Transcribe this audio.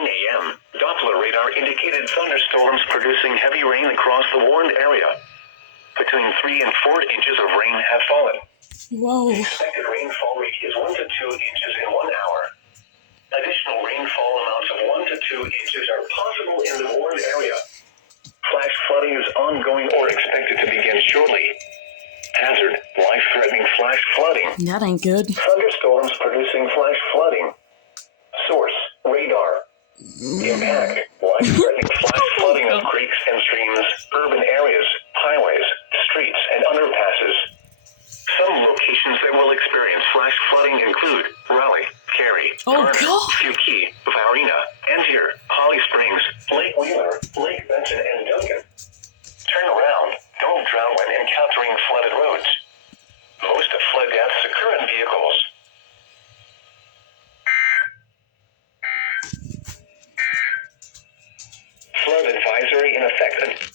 a.m., Doppler radar indicated thunderstorms producing heavy rain across the warned area. Between 3 and 4 inches of rain have fallen. Whoa. The expected rainfall rate is 1 to 2 inches in 1 hour. Additional rainfall amounts of 1 to 2 inches are possible in the warned area. Flash flooding is ongoing or expected to begin shortly. Hazard: life-threatening flash flooding. That ain't good. Thunderstorms producing flash flooding. Source: radar. Impact: life-threatening flash flooding of creeks and streams, urban areas, highways, streets, and underpasses. Some locations that will experience flash flooding include Raleigh, Cary, Garner, Fuquay, Varina, Angier, Holly Springs, Lake Wheeler, Lake Benton, and Duncan. Turn around. Don't drown when encountering flooded roads. Most of flood deaths occur in vehicles. Flood advisory in effect.